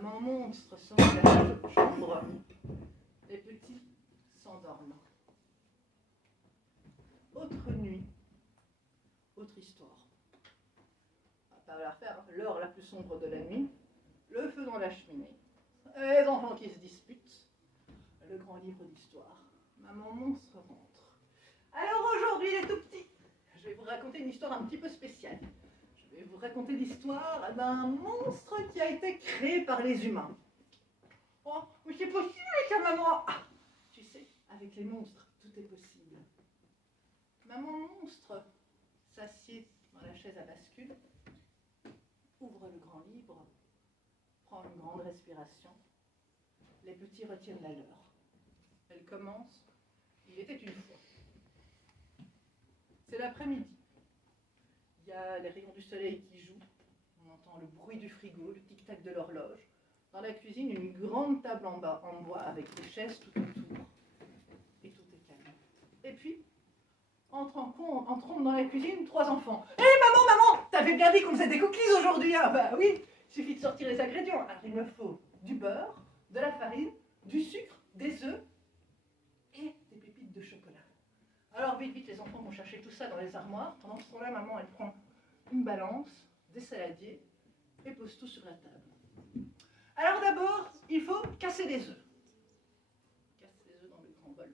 Maman monstre sort de la chambre. Les petits s'endorment. Autre nuit, autre histoire. On va pas la refaire. L'heure la plus sombre de la nuit, le feu dans la cheminée, les enfants qui se disputent, le grand livre d'histoire. Maman monstre rentre. Alors aujourd'hui les tout petits, je vais vous raconter une histoire un petit peu spéciale. Je vais vous raconter l'histoire d'un monstre qui a été créé par les humains. Oh, mais c'est possible ça, maman. Ah, tu sais, avec les monstres, tout est possible. Maman monstre s'assied dans la chaise à bascule, ouvre le grand livre, prend une grande respiration. Les petits retiennent la leur. Elle commence. Il était une fois. C'est l'après-midi. Il y a les rayons du soleil qui jouent. On entend le bruit du frigo, le tic-tac de l'horloge. Dans la cuisine, une grande table en bois avec des chaises tout autour. Et tout est calme. Et puis, entrant dans la cuisine, 3 enfants. Hé maman, t'avais bien dit qu'on faisait des cookies aujourd'hui, hein? Bah oui, il suffit de sortir les ingrédients. Alors il me faut du beurre, de la farine, du sucre, des œufs et des pépites de chocolat. Alors vite, les enfants vont chercher tout ça dans les armoires. Pendant ce temps-là, maman, elle prend une balance, des saladiers et pose tout sur la table. Alors d'abord, il faut casser les œufs. Casse les œufs dans le grand bol.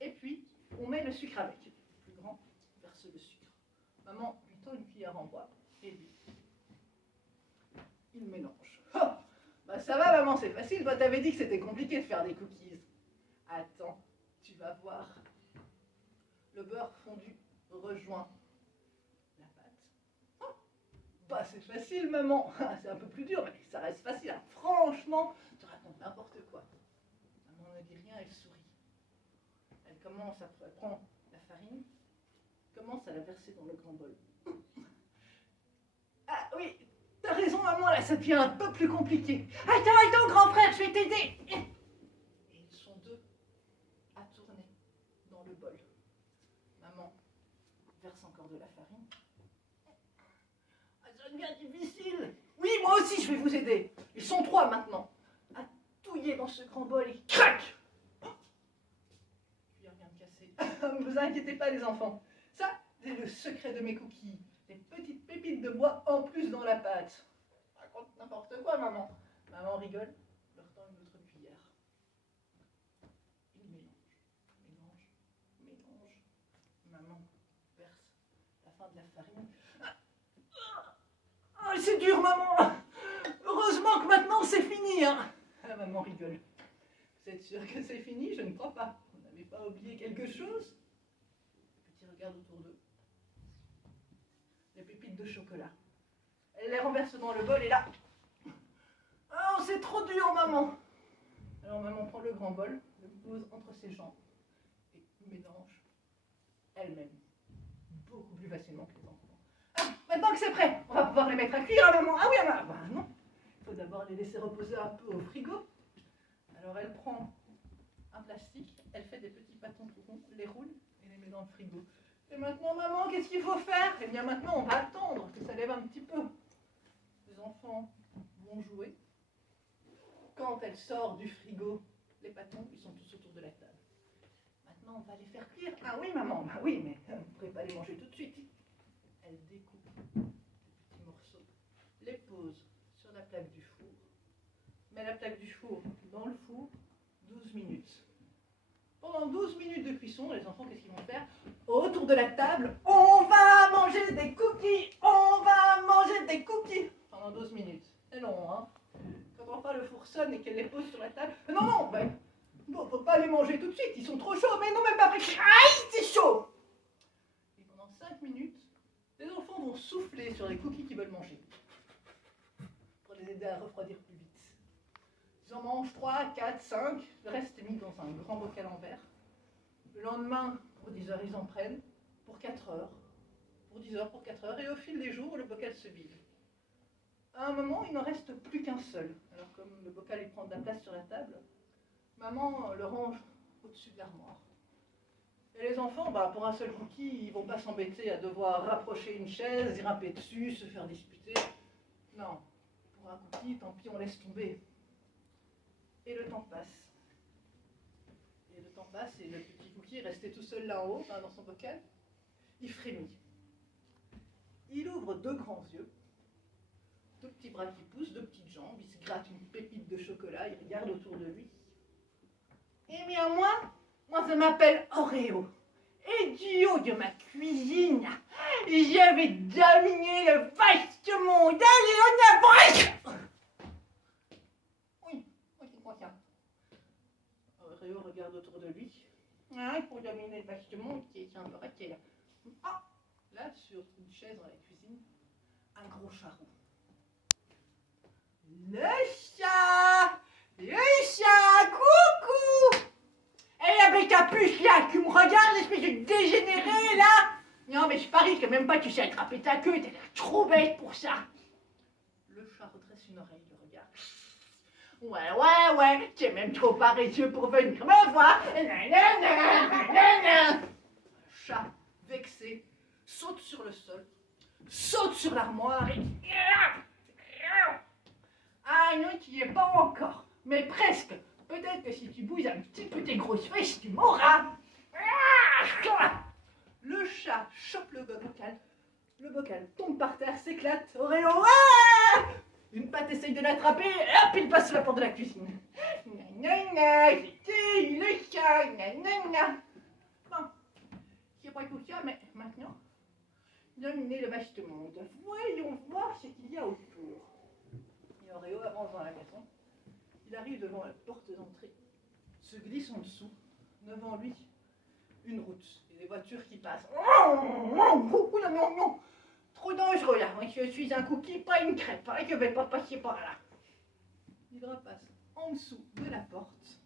Et puis, on met le sucre avec. Le plus grand verse le sucre. Maman lui tend une cuillère en bois et lui, il mélange. Oh, bah ça va maman, c'est facile. Toi, t'avais dit que c'était compliqué de faire des cookies. Attends, tu vas voir. Le beurre fondu rejoint la pâte. Oh, bah c'est facile maman. C'est un peu plus dur, mais ça reste facile. Hein. Franchement, tu racontes n'importe quoi. Maman ne dit rien, elle sourit. Elle prend la farine, commence à la verser dans le grand bol. Ah oui, t'as raison maman, là ça devient un peu plus compliqué. Attends, grand frère, je vais t'aider. Et ils sont 2 à tourner dans le bol. Maman verse encore de la farine. Ah, ça devient difficile. Oui, moi aussi, je vais vous aider. Ils sont 3 maintenant. À touiller dans ce grand bol et crac. Puis rien de cassé. Ne vous inquiétez pas, les enfants. Ça, c'est le secret de mes cookies. Des petites pépites de bois en plus dans la pâte. Raconte n'importe quoi, maman. Maman rigole, leur tend une autre cuillère. Il mélange. Maman verse la fin de la farine. Ah, c'est dur, maman. Heureusement que maintenant c'est fini. Hein. Ah, maman rigole. Vous êtes sûr que c'est fini? Je ne crois pas. Vous n'avez pas oublié quelque chose? Les petits regardent autour d'eux. Les pépites de chocolat. Elle les renverse dans le bol et là. Oh, c'est trop dur, maman. Alors maman prend le grand bol, le pose entre ses jambes et mélange elle-même. Beaucoup plus facilement que les enfants. Ah, maintenant que c'est prêt, on va pouvoir les mettre à cuire, hein, maman. Ah oui, maman. Bah, non. Il faut d'abord les laisser reposer un peu au frigo. Alors elle prend un plastique, elle fait des petits pâtons tout ronds, les roule et les met dans le frigo. Et maintenant, maman, qu'est-ce qu'il faut faire? Eh bien maintenant, on va attendre que ça lève un petit peu. Les enfants vont jouer. Quand elle sort du frigo, les pâtons, ils sont tous autour de la table. Maintenant, on va les faire cuire. Ah oui, maman, bah oui, mais vous ne pourrez pas les manger tout de suite. Elle découpe des petits morceaux, les pose sur la plaque du four, met la plaque du four dans le four, 12 minutes. Pendant 12 minutes de cuisson, les enfants, qu'est-ce qu'ils vont faire? Autour de la table, on va manger des cookies. On va manger des cookies. Pendant 12 minutes. C'est long, hein? Quand enfin le four sonne et qu'elle les pose sur la table. Non, ben, bon, faut pas les manger tout de suite, ils sont trop chauds. Mais non, même pas après. Aïe, c'est chaud! Et pendant 5 minutes, les enfants vont souffler sur les cookies qu'ils veulent manger. Pour les aider à refroidir plus vite. Ils en mangent 3, 4, 5, le reste est mis dans un grand bocal en verre. Le lendemain, pour 10 heures, ils en prennent, pour 4 heures, pour 10 heures, pour 4 heures, et au fil des jours, le bocal se vide. À un moment, il n'en reste plus qu'un seul. Alors comme le bocal il prend de la place sur la table, maman le range au-dessus de l'armoire. Et les enfants, bah, pour un seul cookie, ils ne vont pas s'embêter à devoir rapprocher une chaise, grimper dessus, se faire disputer. Non, pour un cookie, tant pis, on laisse tomber. Et le temps passe. Et le temps passe et le petit cookie est resté tout seul là en haut, dans son bocal. Il frémit. Il ouvre deux grands yeux, deux petits bras qui poussent, deux petites jambes, il se gratte une pépite de chocolat, il regarde autour de lui. Eh bien moi je m'appelle Oreo. Et du haut de ma cuisine, j'avais dominé le vaste monde. Allez, on avance! Oui, c'est quoi ça? Oreo regarde autour de lui. Pour dominer le vaste monde, qui est un peu raté là. Ah, là, sur une chaise dans la cuisine, un gros charou. Le chat, coucou! Et avec ta puce là, tu me regardes, espèce de dégénéré là? Non mais je parie que même pas tu sais attraper ta queue, t'as l'air trop bête pour ça. Le chat redresse une oreille, le regarde. Ouais, tu es même trop paresseux pour venir me voir. Le chat, vexé, saute sur le sol, saute sur l'armoire et... Ah non, tu n'y es pas encore, mais presque. Peut-être que si tu bouges un petit peu tes grosses fesses, tu mourras. Le chat chope le bocal tombe par terre, s'éclate. Oreo, une patte essaye de l'attraper, et hop, il passe sur la porte de la cuisine. C'était le chat, Bon, c'est pas tout ça, mais maintenant, dominer le vaste monde. Voyons voir ce qu'il y a autour. Et Oreo avance dans la maison. Il arrive devant la porte d'entrée, se glisse en dessous, devant lui, une route et des voitures qui passent. Non, trop dangereux là, je suis un cookie, pas une crêpe, je ne vais pas passer par là. Il repasse en dessous de la porte.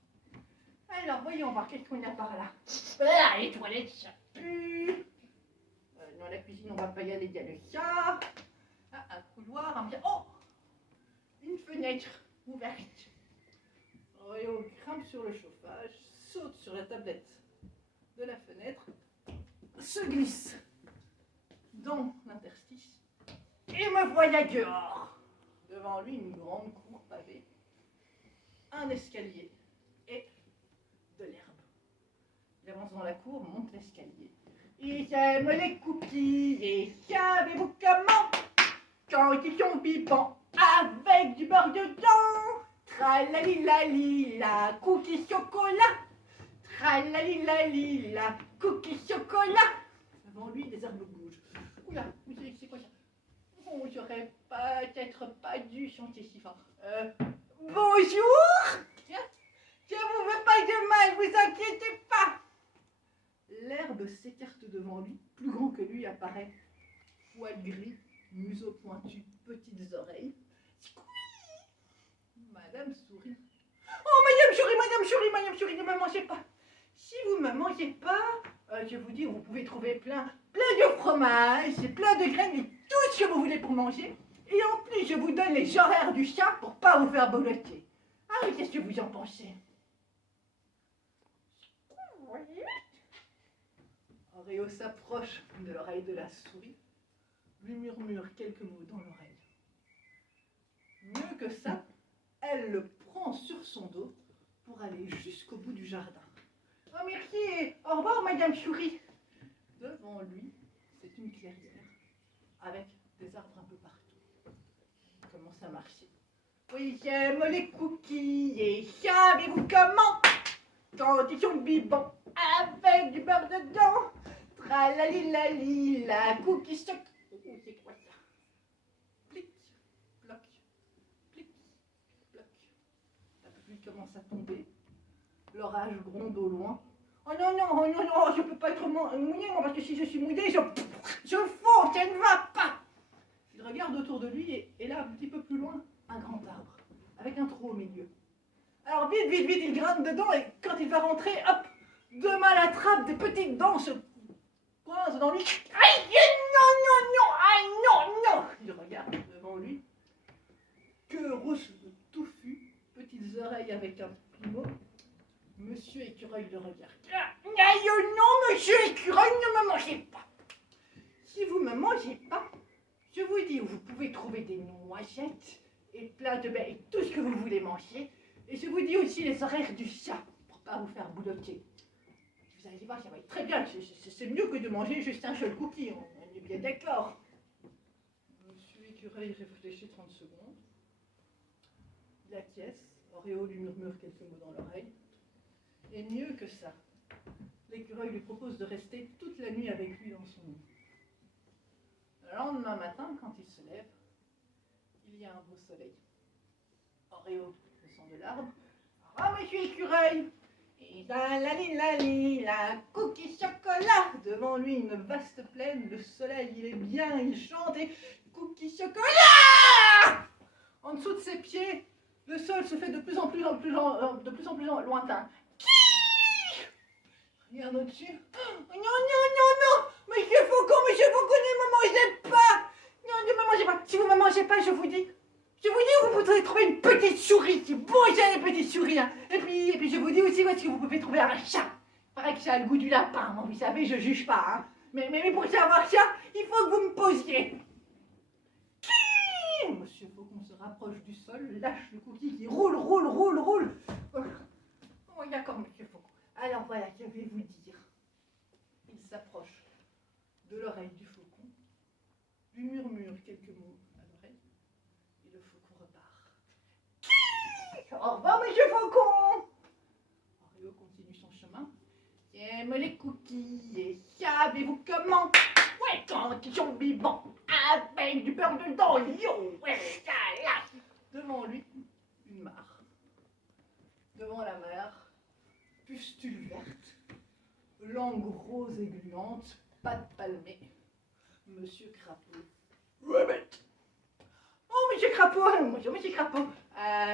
Alors, voyons voir qu'est-ce qu'on a par là. Ah, les toilettes, ça pue. Dans la cuisine, on va pas y aller, il y a le chat. Ah, un couloir, un bien. Oh, une fenêtre ouverte. Oreo grimpe sur le chauffage, saute sur la tablette de la fenêtre, se glisse dans l'interstice et me voilà dehors. Devant lui, une grande cour pavée, un escalier et de l'herbe. Il avance dans la cour, monte l'escalier. Et j'aime les cookies et savez-vous comment? Quand ils sont vivants avec du beurre dedans. Tralalalila, cookie chocolat. Tralalalila, cookie chocolat. Devant lui, des herbes bougent. Oula, c'est quoi ça? Oh, j'aurais peut-être pas dû chanter si fort. Bonjour. Je vous veux pas de mal, vous inquiétez pas. L'herbe s'écarte devant lui, plus grand que lui apparaît. Poil gris, museau pointu, petites oreilles. Madame sourit. Oh, Madame sourit, ne me mangez pas. Si vous ne me mangez pas, je vous dis, vous pouvez trouver plein de fromage, plein de graines et tout ce que vous voulez pour manger. Et en plus, je vous donne les horaires du chat pour pas vous faire boloter. Ah oui, qu'est-ce que vous en pensez? Oreo s'approche de l'oreille de la souris, lui murmure quelques mots dans l'oreille. Mieux que ça, elle le prend sur son dos pour aller jusqu'au bout du jardin. Oh merci et au revoir Madame Souris. Devant lui, c'est une clairière avec des arbres un peu partout. Il commence à marcher. Oui, j'aime les cookies et savez-vous comment? Quand ils sont vivants avec du beurre dedans. Tralalalila, cookies choc. Oh, c'est quoi ça? Plic, ploc, plic, ploc. La pluie commence à tomber. L'orage gronde au loin. Oh non, je peux pas être mouillé, moi, parce que si je suis mouillé, je fonds, ça ne va pas. Il regarde autour de lui et là, un petit peu plus loin, un grand arbre, avec un trou au milieu. Alors vite, il grimpe dedans et quand il va rentrer, hop, deux mains l'attrapent, des petites dents se coincent dans lui. Aïe, non. Il regarde devant lui, queue rousse touffue, petites oreilles avec un plumeau. Monsieur Écureuil le regarde. Aïe, non, Monsieur Écureuil, ne me mangez pas. Si vous ne me mangez pas, je vous dis où vous pouvez trouver des noisettes et plein de baies et tout ce que vous voulez manger. Et je vous dis aussi les horaires du chat pour pas vous faire boulotter. Vous allez voir, ça va être très bien. C'est mieux que de manger juste un seul cookie. On est bien d'accord. Monsieur l'écureuil réfléchit 30 secondes. Il acquiesce. Oreo lui murmure quelques mots dans l'oreille. Et mieux que ça, l'écureuil lui propose de rester toute la nuit avec lui dans son lit. Le lendemain matin, quand il se lève, il y a un beau soleil. Oreo descend de l'arbre. Ah, monsieur l'écureuil! Et la cookie chocolat! Devant lui, une vaste plaine, le soleil, il est bien, il chante et cookie chocolat! En dessous de ses pieds, le sol se fait de plus en plus lointain. Regarde au-dessus. Oh, non! Monsieur Faucon, ne me mangez pas! Non, ne me mangez pas! Si vous ne me mangez pas, je vous dis, vous pourrez trouver une petite souris. C'est bon, j'ai une petite souris. Hein. Et puis, je vous dis aussi où est-ce que vous pouvez trouver un chat. Il paraît que ça a le goût du lapin. Moi, vous savez, je juge pas. Hein. Mais pour savoir ça, il faut que vous me posiez. Monsieur Faucon se rapproche du sol, lâche le cookie qui roule. Oh, d'accord, monsieur Faucon. Alors voilà, je vais vous dire. Il s'approche de l'oreille du faucon, lui murmure quelques mots à l'oreille, et le faucon repart. Au revoir, monsieur Faucon! Oreo continue son chemin. J'aime les cookies, et savez-vous comment? Ouais, quand ils sont vivants, avec du beurre dedans, yo, ouais, là. Devant lui, une mare. Devant la mare, pustule verte, langue rose et gluante, pattes palmées, Monsieur Crapaud. Rabbit. Oh, Monsieur Crapaud, bonjour, Monsieur Crapaud.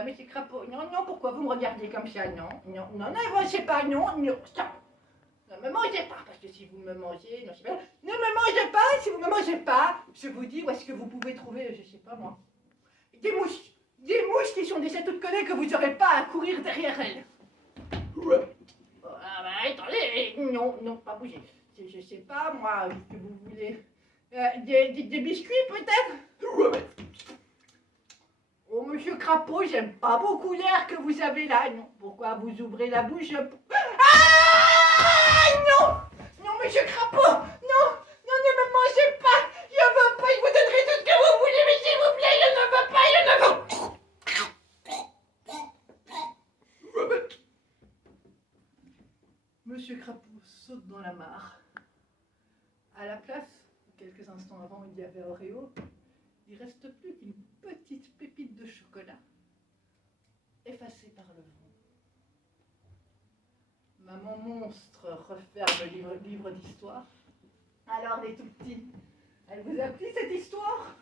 Monsieur Crapaud, non, pourquoi vous me regardez comme ça? Non, avancez pas, non, ça. Ne me mangez pas, parce que si vous me mangez, non, ne me mangez pas, si vous me mangez pas, je vous dis où est-ce que vous pouvez trouver, je sais pas moi, des mouches qui sont déjà toutes collées que vous n'aurez pas à courir derrière elles. Ah bah attendez, non, pas bouger. Je sais pas moi, ce que vous voulez. Des biscuits peut-être? Oh monsieur Crapaud, j'aime pas beaucoup l'air que vous avez là. Non, pourquoi vous ouvrez la bouche? Ah non, monsieur Crapaud, non, ne me mangez pas. Je veux pas, je vous donnerai tout ce que vous voulez, mais s'il vous plaît, je ne veux pas, je ne veux pas. Monsieur Crapaud saute dans la mare. À la place, quelques instants avant, il y avait Oreo. Il ne reste plus qu'une petite pépite de chocolat, effacée par le vent. Maman monstre referme le livre d'histoire. Alors les tout petits, elle vous a plu cette histoire?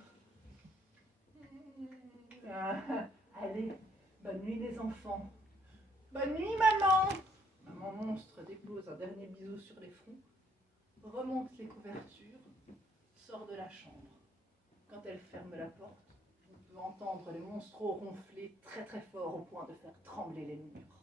Allez, bonne nuit les enfants. Bonne nuit maman. Maman monstre dépose un dernier bisou sur les fronts, remonte les couvertures, sort de la chambre. Quand elle ferme la porte, on peut entendre les monstros ronfler très très fort au point de faire trembler les murs.